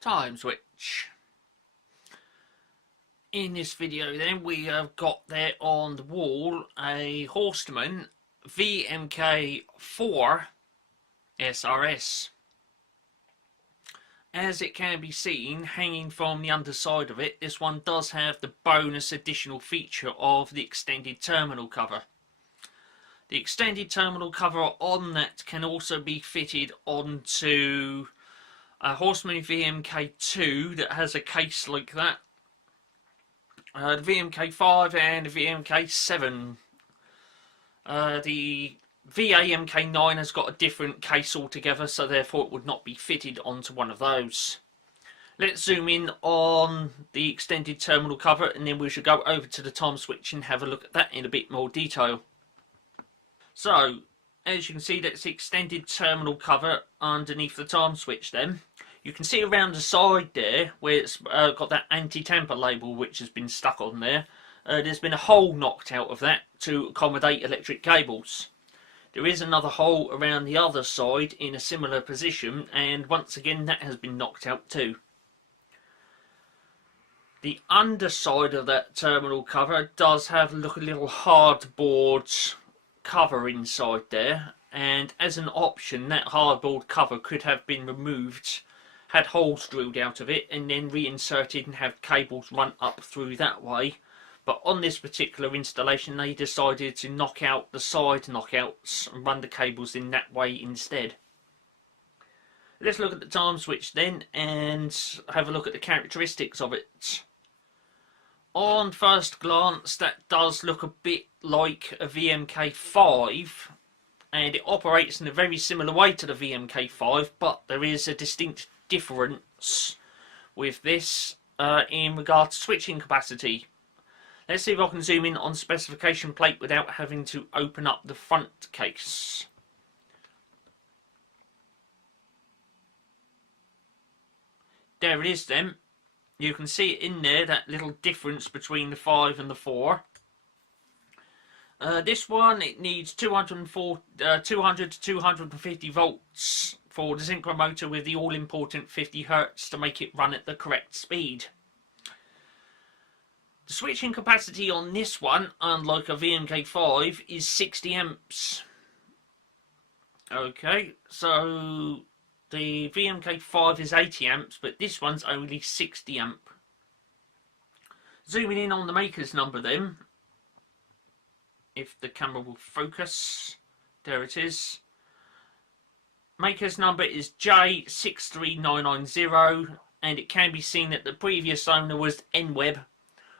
Timeswitch. In this video then we have got there on the wall a Horstmann Vmk 4 SRS. As it can be seen hanging from the underside of it, this one does have the bonus additional feature of the extended terminal cover. The extended terminal cover on that can also be fitted onto a Horstmann Vmk 2 that has a case like that. The Vmk 5 and the Vmk 7. The Vmk 9 has got a different case altogether, so therefore it would not be fitted onto one of those. Let's zoom in on the extended terminal cover and then we should go over to the Timeswitch and have a look at that in a bit more detail. So, as you can see, that's the extended terminal cover underneath the Timeswitch then. You can see around the side there, where it's got that anti-tamper label which has been stuck on there. There's been a hole knocked out of that to accommodate electric cables. There is another hole around the other side in a similar position, and once again that has been knocked out too. The underside of that terminal cover does have a little hardboard cover inside there, and as an option that hardboard cover could have been removed, had holes drilled out of it and then reinserted and have cables run up through that way. But on this particular installation they decided to knock out the side knockouts and run the cables in that way instead. Let's look at the Timeswitch then and have a look at the characteristics of it. On first glance that does look a bit like a Vmk 5, and it operates in a very similar way to the Vmk 5, but there is a distinct difference with this in regard to switching capacity. Let's see if I can zoom in on specification plate without having to open up the front case. There it is then. You can see it in there, that little difference between the 5 and the 4. This one, it needs 200 to 250 volts for the synchro motor with the all-important 50 Hz to make it run at the correct speed. The switching capacity on this one, unlike a Vmk 5, is 60 amps. Okay, so the Vmk 5 is 80 amps, but this one's only 60 amp. Zooming in on the maker's number then, if the camera will focus, there it is. Maker's number is J63990, and it can be seen that the previous owner was NWeb,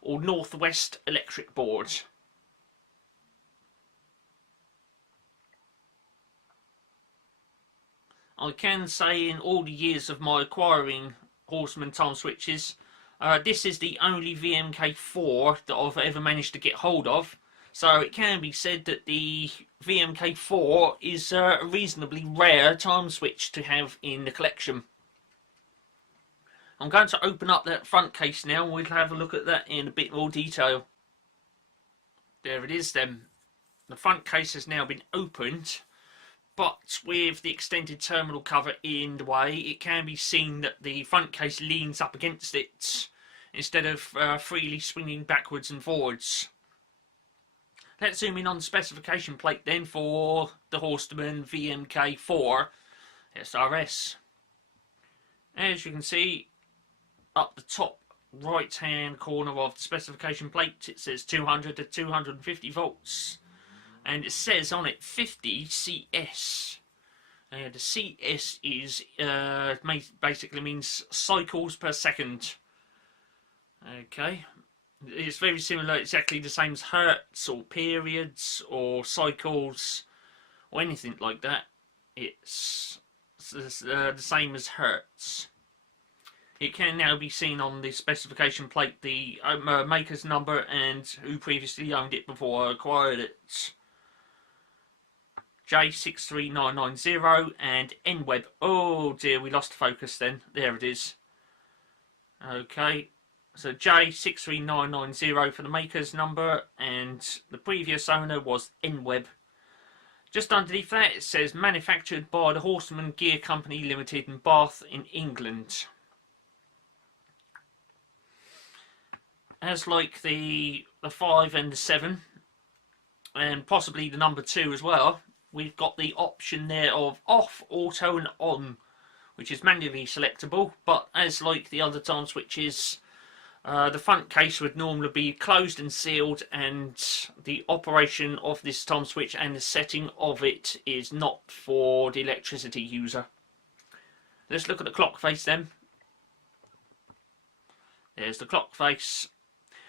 or Northwest Electric Board. I can say in all the years of my acquiring Horstmann Timeswitches, this is the only Vmk 4 that I've ever managed to get hold of. So it can be said that the Vmk 4 is a reasonably rare Timeswitch to have in the collection. I'm going to open up that front case now and we'll have a look at that in a bit more detail. There it is then. The front case has now been opened, but with the extended terminal cover in the way, it can be seen that the front case leans up against it instead of freely swinging backwards and forwards. Let's zoom in on the specification plate then for the Horstmann Vmk 4 SRS. As you can see, up the top right hand corner of the specification plate it says 200 to 250 volts. And it says on it 50 CS. The CS is basically means cycles per second. Okay. It's very similar, exactly the same as hertz or periods or cycles or anything like that. It's the same as hertz. It can now be seen on the specification plate the maker's number and who previously owned it before I acquired it. J63990 and NWeb. Oh dear, we lost focus then. There it is. Okay. So J63990 for the maker's number, and the previous owner was NWeb. Just underneath that it says manufactured by the Horstmann Gear Company Limited in Bath in England. as like the 5 and the 7, and possibly the number 2 as well, we've got the option there of off, auto and on, which is manually selectable, but as like the other time switches, the front case would normally be closed and sealed, and the operation of this time switch and the setting of it is not for the electricity user. Let's look at the clock face then. There's the clock face.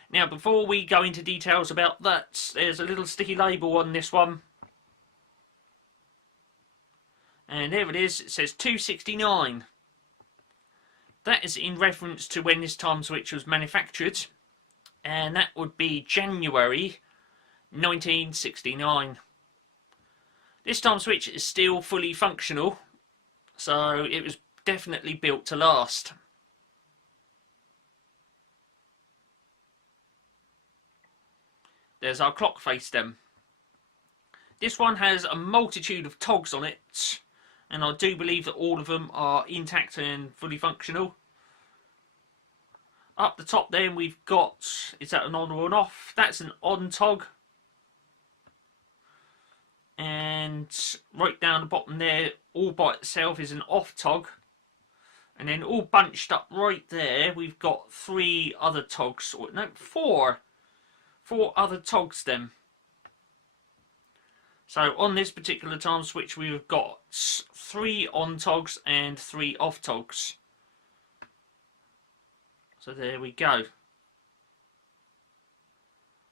Now, before we go into details about that, there's a little sticky label on this one. And there it is, it says 269. That is in reference to when this time switch was manufactured, and that would be January 1969. This time switch is still fully functional, so it was definitely built to last. There's our clock face then. This one has a multitude of togs on it, and I do believe that all of them are intact and fully functional. Up the top then we've got, is that an on or an off? That's an on tog. And right down the bottom there, all by itself, is an off tog. And then all bunched up right there, we've got 3 other togs, or no, 4 other togs then. So on this particular time switch we've got 3 on togs and 3 off togs. So there we go.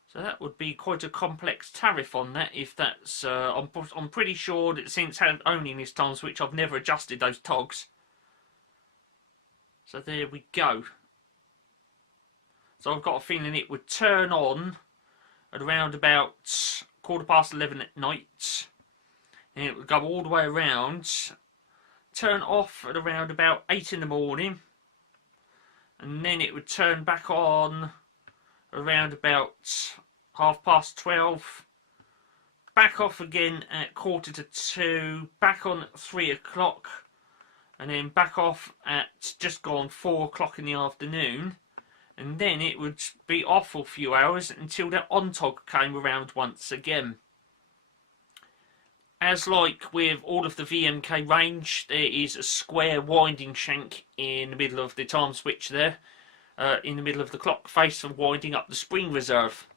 So that would be quite a complex tariff on that, if that's... I'm pretty sure that since owning this time switch I've never adjusted those togs. So there we go. So I've got a feeling it would turn on at around about 11:15 at night, and it would go all the way around, turn off at around about 8 in the morning, and then it would turn back on around about 12:30, back off again at 1:45, back on at 3 o'clock, and then back off at just gone 4 o'clock in the afternoon. And then it would be off for a few hours until that on tog came around once again. As like with all of the VMK range, there is a square winding shank in the middle of the time switch there, in the middle of the clock face, for winding up the spring reserve.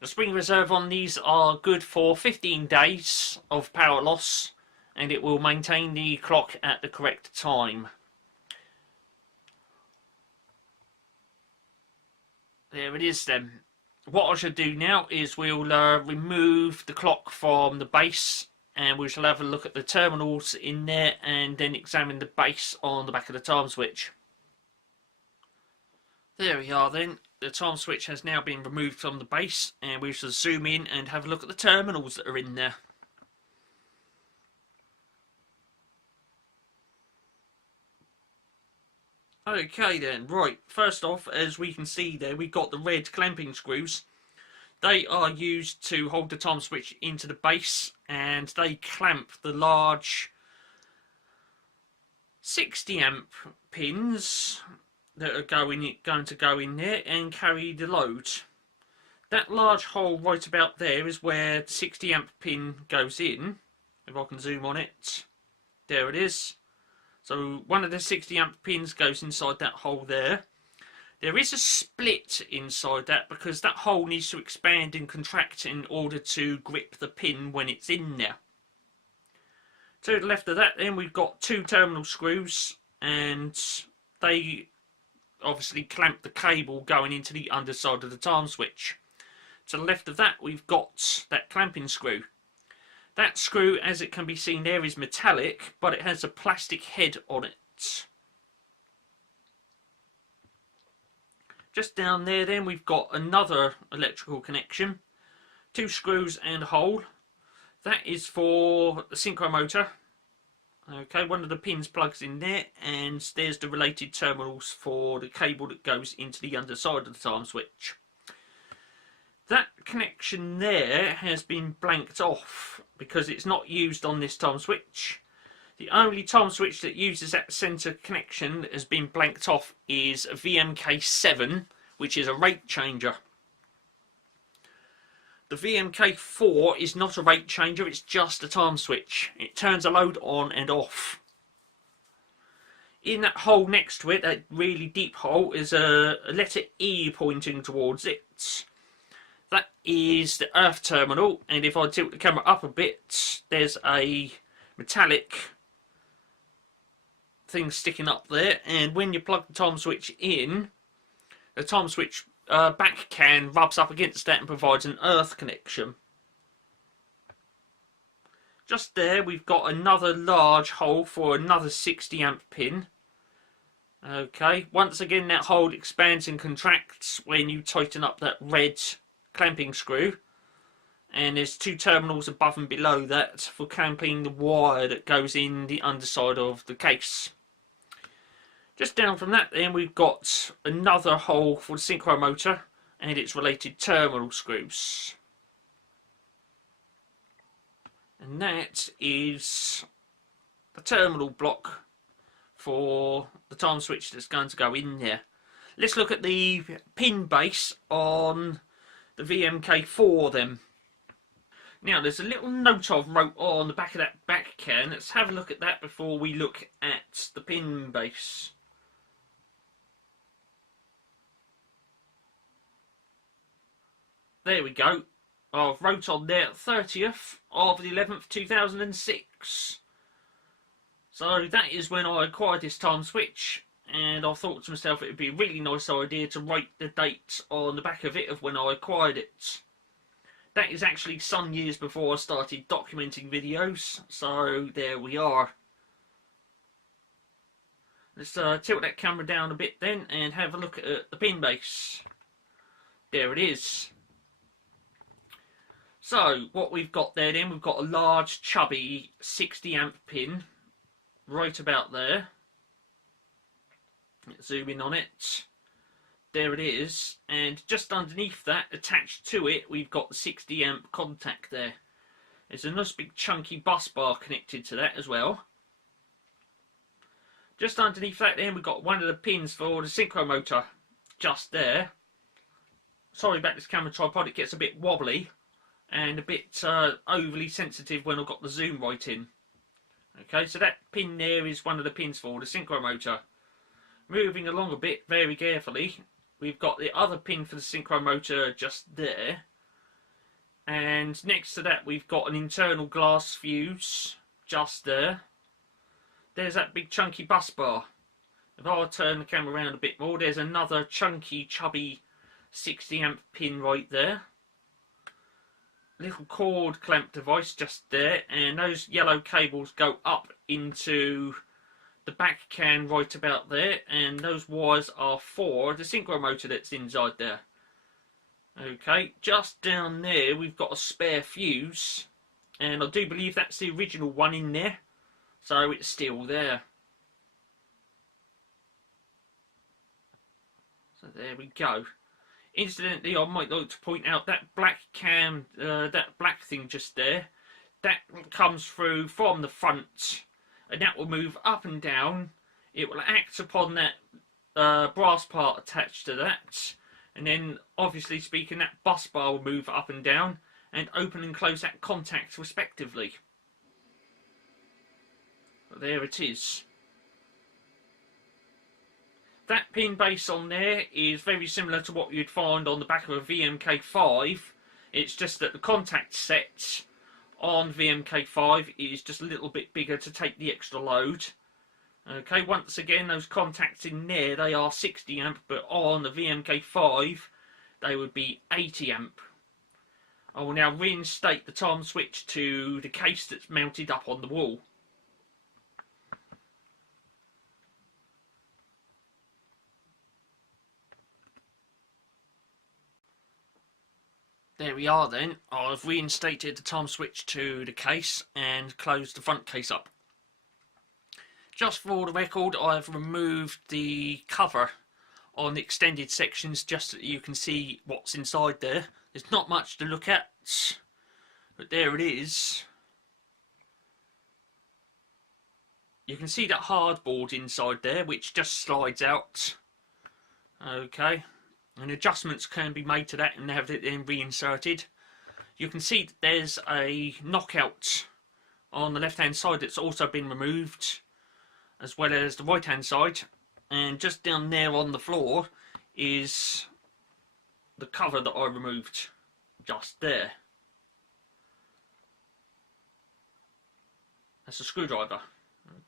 The spring reserve on these are good for 15 days of power loss, and it will maintain the clock at the correct time. There it is then. What I should do now is we'll remove the clock from the base, and we shall have a look at the terminals in there and then examine the base on the back of the time switch. There we are then. The time switch has now been removed from the base, and we shall zoom in and have a look at the terminals that are in there. Okay then, right, first off, as we can see there, we've got the red clamping screws. They are used to hold the time switch into the base, and they clamp the large 60 amp pins that are going to go in there and carry the load. That large hole right about there is where the 60 amp pin goes in. If I can zoom on it, there it is. So one of the 60 amp pins goes inside that hole there. There is a split inside that because that hole needs to expand and contract in order to grip the pin when it's in there. To the left of that then we've got 2 terminal screws, and they obviously clamp the cable going into the underside of the time switch. To the left of that we've got that clamping screw. That screw, as it can be seen there, is metallic, but it has a plastic head on it. Just down there then we've got another electrical connection. 2 screws and a hole. That is for the synchro motor. Okay, one of the pins plugs in there, and there's the related terminals for the cable that goes into the underside of the time switch. That connection there has been blanked off because it's not used on this time switch. The only time switch that uses that centre connection that has been blanked off is a VMK7, which is a rate changer. The VMK4 is not a rate changer, it's just a time switch. It turns a load on and off. In that hole next to it, that really deep hole, is a letter E pointing towards it. That is the earth terminal, and if I tilt the camera up a bit, there's a metallic thing sticking up there, and when you plug the time switch in, the time switch back can rubs up against that and provides an earth connection. Just there we've got another large hole for another 60 amp pin. Okay, once again that hole expands and contracts when you tighten up that red clamping screw, and there's two terminals above and below that for clamping the wire that goes in the underside of the case. Just down from that then we've got another hole for the synchro motor and its related terminal screws. And that is the terminal block for the time switch that's going to go in there. Let's look at the pin base on the VMK4 then. Now there's a little note I've wrote on the back of that back can. Let's have a look at that before we look at the pin base. There we go. I've wrote on there 30th of the 11th 2006. So that is when I acquired this time switch, and I thought to myself it would be a really nice idea to write the date on the back of it of when I acquired it. That is actually some years before I started documenting videos, so there we are. Let's tilt that camera down a bit then and have a look at the pin base. There it is. So what we've got there then, we've got a large chubby 60 amp pin right about there. Let's zoom in on it. There it is, and just underneath that, attached to it, we've got the 60 amp contact there. There's a nice big chunky bus bar connected to that as well. Just underneath that then, we've got one of the pins for the synchro motor just there. Sorry about this camera tripod, it gets a bit wobbly and a bit overly sensitive when I've got the zoom right in. Okay, so that pin there is one of the pins for the synchro motor. Moving along a bit very carefully, we've got the other pin for the synchro motor just there. And next to that we've got an internal glass fuse just there. There's that big chunky bus bar. If I turn the camera around a bit more, there's another chunky chubby 60 amp pin right there. Little cord clamp device just there, and those yellow cables go up into the back can right about there, and those wires are for the synchro motor that's inside there. Okay, just down there we've got a spare fuse, and I do believe that's the original one in there, so it's still there. So there we go. Incidentally, I might like to point out that black cam, that black thing just there, that comes through from the front, and that will move up and down. It will act upon that brass part attached to that, and then, obviously speaking, that bus bar will move up and down and open and close that contact respectively. But there it is. That pin base on there is very similar to what you'd find on the back of a VMK5. It's just that the contact set on VMK5 is just a little bit bigger to take the extra load. Okay, once again, those contacts in there, they are 60 amp, but on the VMK5 they would be 80 amp. I will now reinstate the time switch to the case that's mounted up on the wall. There we are then. I've reinstated the time switch to the case and closed the front case up. Just for the record, I've removed the cover on the extended sections just so that you can see what's inside there. There's not much to look at, but there it is. You can see that hardboard inside there, which just slides out. Okay. and adjustments can be made to that and have it then reinserted. You can see that there's a knockout on the left hand side that's also been removed, as well as the right hand side, and just down there on the floor is the cover that I removed, just there. That's a screwdriver.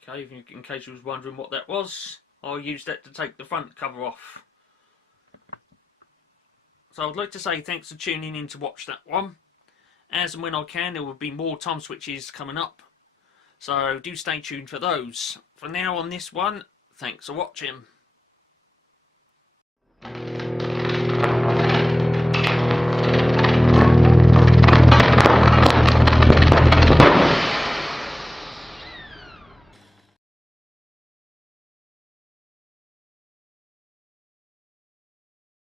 Okay, in case you was wondering what that was, I used that to take the front cover off. So I'd like to say thanks for tuning in to watch that one. As and when I can, there will be more time switches coming up, so do stay tuned for those. For now on this one, thanks for watching.